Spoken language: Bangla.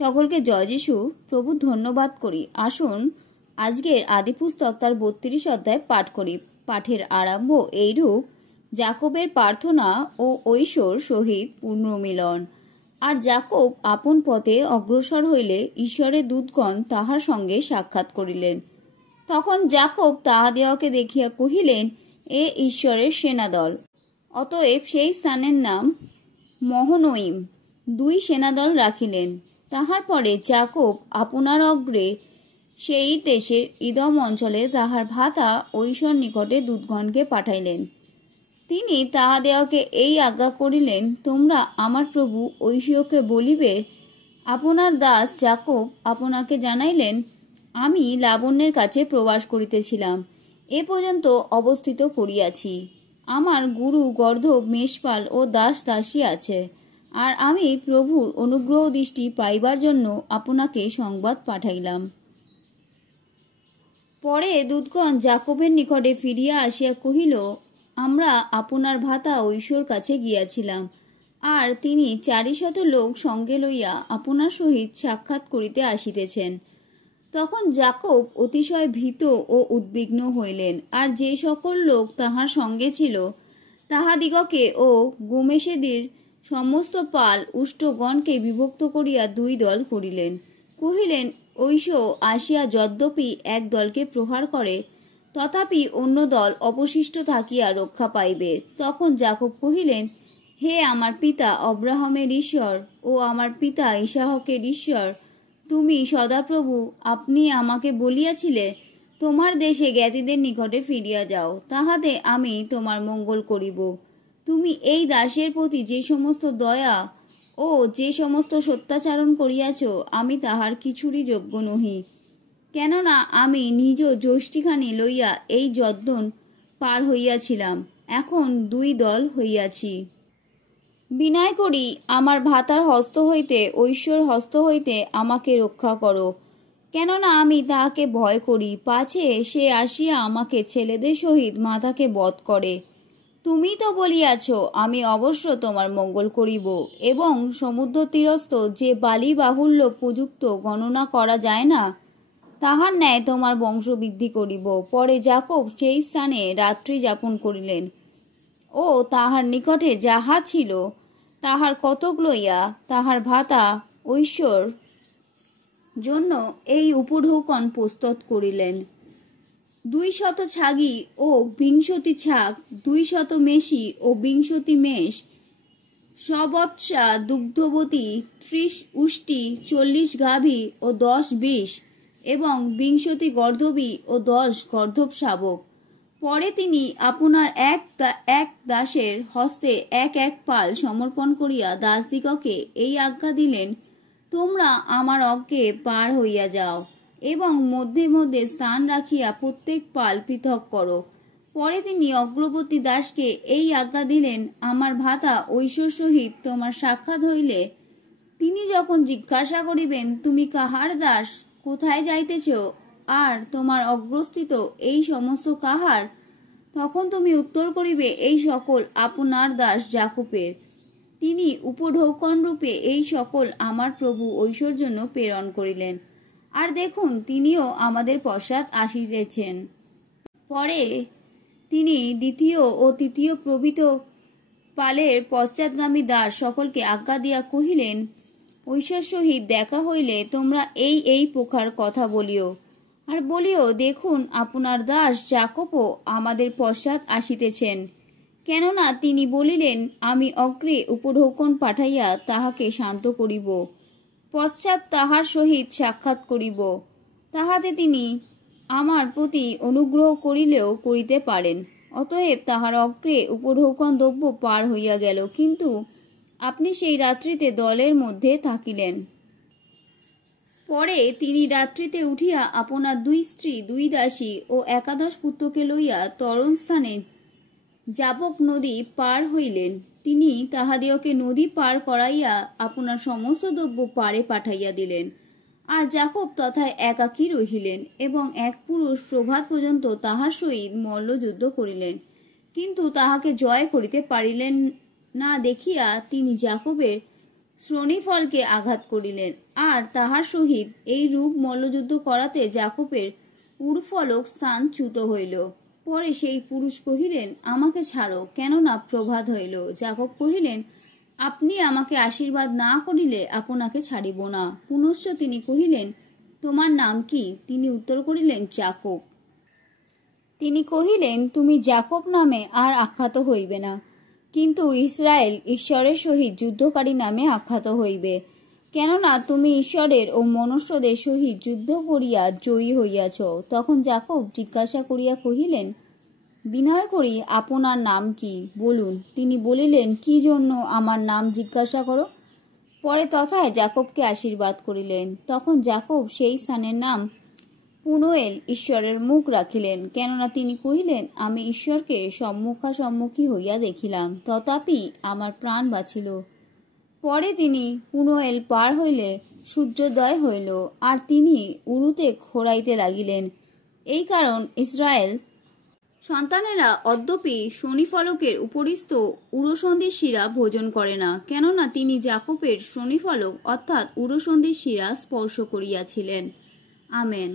সকলকে জয় যিশু। প্রভু ধন্যবাদ করি। আসুন আজকের আদি পুস্তক তার 32 অধ্যায় পাঠ করি। পাঠের আরম্ভ এইরূপ: যাকবের প্রার্থনা ও ঐশ্বর সহিত পুনর্মিলন। আর যাকব আপন পথে অগ্রসর হইলে ঈশ্বরের দূতগণ তাহার সঙ্গে সাক্ষাৎ করিলেন। তখন যাকব তাহাদিগকে দেখিয়া কহিলেন, এ ঈশ্বরের সেনাদল। অতএব সেই স্থানের নাম মহনঈম। দুই সেনাদল রাখিলেন। তাহার পরে যাকব আপনার অগ্রে সেই দেশের ইদম অঞ্চলে তাহার ভ্রাতা ঐশ্বর নিকটে দূতগণকে পাঠাইলেন। তিনি তাহাদিগকে এই আজ্ঞা করিলেন, তোমরা আমার প্রভু ঐশ্বরকে বলিবে, আপনার দাস যাকব আপনাকে জানাইলেন, আমি লাবণ্যের কাছে প্রবাস করিতেছিলাম, এ পর্যন্ত অবস্থিত করিয়াছি। আমার গুরু গর্ধব মেষপাল ও দাস দাসী আছে, আর আমি প্রভুর অনুগ্রহ দৃষ্টি পাইবার জন্য আপনাকে সংবাদ পাঠাইলাম। পরে দূতগণ যাকবের নিকটে ফিরিয়া আসিয়া কহিল, আমরা আপনার ভ্রাতা ঐশ্বর কাছে গিয়াছিলাম, আর তিনি 400 লোক সঙ্গে লইয়া আপনার সহিত সাক্ষাৎ করিতে আসিতেছেন। তখন যাকব অতিশয় ভীত ও উদ্বিগ্ন হইলেন, আর যে সকল লোক তাহার সঙ্গে ছিল তাহাদিগকে ও গোমেশেদের সমস্ত পাল উষ্টগণকে বিভক্ত করিয়া দুই দল করিলেন। কহিলেন, ঐশ্বর আসিয়া যদ্যপি এক দলকে প্রহার করে, তথাপি অন্য দল অবশিষ্ট থাকিয়া রক্ষা পাইবে। তখন যাকব কহিলেন, হে আমার পিতা অব্রাহামের ঈশ্বর ও আমার পিতা ইসাহকের ঈশ্বর, তুমি সদাপ্রভু, আপনি আমাকে বলিয়াছিলে, তোমার দেশে জ্ঞাতীদের নিকটে ফিরিয়া যাও, তাহাতে আমি তোমার মঙ্গল করিব। তুমি এই দাসের প্রতি যে সমস্ত দয়া ও যে সমস্ত সত্যাচরণ করিয়াছ, আমি তাহার কিছুরই যোগ্য নহি। কেননা আমি নিজ যষ্টিখানি লইয়া এই যদ্দন পার হইয়াছিলাম, এখন দুই দল হইয়াছি। বিনয় করি আমার ভ্রাতার হস্ত হইতে ঐশ্বর হস্ত হইতে আমাকে রক্ষা করো, কেননা আমি তাহাকে ভয় করি, পাছে সে আসিয়া আমাকে ছেলেদের সহিত মাতাকে বধ করে। তুমি তো বলিয়াছ, আমি অবশ্য তোমার মঙ্গল করিব, এবং সমুদ্র তীরস্থ যে বালি বাহুল্য প্রযুক্ত গণনা করা যায় না, তাহার ন্যায় তোমার বংশ বৃদ্ধি করিব। পরে যাকব সেই স্থানে রাত্রি যাপন করিলেন ও তাহার নিকটে যাহা ছিল তাহার কতক লইয়া তাহার ভ্রাতা ঐশ্বর জন্য এই উপঢৌকন প্রস্তুত করিলেন: 200 ছাগি ও 20 ছাগ, 200 মেষী ও 20 মেষ, সবৎসা দুগ্ধবতী 30 উষ্টি, 40 গাভী ও 10 বিষ, এবং 20 গর্ধবী ও 10 গর্ধব শাবক। পরে তিনি আপনার এক দাসের হস্তে এক পাল সমর্পণ করিয়া দাসদিগকে এই আজ্ঞা দিলেন, তোমরা আমার অগ্রে পার হইয়া যাও, এবং মধ্যে মধ্যে স্থান রাখিয়া প্রত্যেক পাল পৃথক করো। পরে তিনি অগ্রবর্তী দাসকে এই আজ্ঞা দিলেন, আমার ভ্রাতা ঐশ্বর সহিত তোমার সাক্ষাৎ হইলে তিনি যখন জিজ্ঞাসা করিবেন, তুমি কাহার দাস, কোথায় যাইতেছ, আর তোমার অগ্রস্থিত এই সমস্ত কাহার, তখন তুমি উত্তর করিবে, এই সকল আপনার দাস যাকবের। তিনি উপঢৌকন রূপে এই সকল আমার প্রভু ঐশ্বর জন্য প্রেরণ করিলেন, আর দেখুন তিনিও আমাদের পশ্চাৎ আসিতেছেন। পরে তিনি দ্বিতীয় ও তৃতীয় প্রভৃত পালের পশ্চাৎগামী দাস সকলকে আজ্ঞা দিয়া কহিলেন, ঐশ্বর সহিত দেখা হইলে তোমরা এই প্রকার কথা বলিও, আর বলিও, দেখুন আপনার দাস যাকবও আমাদের পশ্চাৎ আসিতেছেন। কেননা তিনি বলিলেন, আমি অগ্রে উপঢৌকন পাঠাইয়া তাহাকে শান্ত করিব, পশ্চাৎ তাহার সহিত সাক্ষাৎ করিব, তাহাতে তিনি আমার প্রতি অনুগ্রহ করিলেও করিতে পারেন। অতএব তাহার অগ্রে উপঢৌকন দ্রব্য পার হইয়া গেল, কিন্তু আপনি সেই রাত্রিতে দলের মধ্যে থাকিলেন। পরে তিনি রাত্রিতে উঠিয়া আপনার 2 স্ত্রী, 2 দাসী ও 11 পুত্রকে লইয়া তরণ স্থানে যাবক নদী পার হইলেন। তিনি তাহাদিগকে নদী পার করাইয়া আপনার সমস্ত দ্রব্য পারে পাঠাইয়া দিলেন। আর যাকব তথায় একাকী রহিলেন, এবং এক পুরুষ প্রভাত পর্যন্ত তাহার সহিত মল্লযুদ্ধ করিলেন, কিন্তু তাহাকে জয় করিতে পারিলেন না দেখিয়া তিনি যাকবের শ্রোণীফলকে আঘাত করিলেন, আর তাহার সহিত এই রূপ মল্লযুদ্ধ করাতে যাকবের উরফলক স্থান চ্যুত হইল। পরে সেই পুরুষ কহিলেন, আমাকে ছাড়ো, কেননা প্রভাত হইল। যাকব কহিলেন, আপনি আমাকে আশীর্বাদ না করিলে আপনাকে ছাড়িব না। পুনশ্চ তিনি কহিলেন, তোমার নাম কি? তিনি উত্তর করিলেন, যাকব। তিনি কহিলেন, তুমি যাকব নামে আর আখ্যাত হইবে না, কিন্তু ইসরায়েল ঈশ্বরের সহিত যুদ্ধকারী নামে আখ্যাত হইবে, কেননা তুমি ঈশ্বরের ও মনুষ্যদের সহিত যুদ্ধ করিয়া জয়ী হইয়াছ। তখন যাকব জিজ্ঞাসা করিয়া কহিলেন, বিনয় করি আপনার নাম কি, বলুন। তিনি বলিলেন, কি জন্য আমার নাম জিজ্ঞাসা করো? পরে তথায় যাকবকে আশীর্বাদ করিলেন। তখন যাকব সেই স্থানের নাম পুনয়েল, ঈশ্বরের মুখ রাখিলেন, কেননা তিনি কহিলেন, আমি ঈশ্বরকে সম্মুখাসম্মুখী হইয়া দেখিলাম, তথাপি আমার প্রাণ বাঁচিল। পরে তিনি পুনয়েল পার হইলে সূর্যোদয় হইল, আর তিনি উরুতে খোঁড়াইতে লাগিলেন। এই কারণ ইসরায়েল সন্তানেরা অদ্যপি শনিফলকের উপরিস্থ উরসন্ধির শিরা ভোজন করে না, কেননা তিনি যাকবের শনিফলক অর্থাৎ উরসন্ধির শিরা স্পর্শ করিয়াছিলেন। আমেন।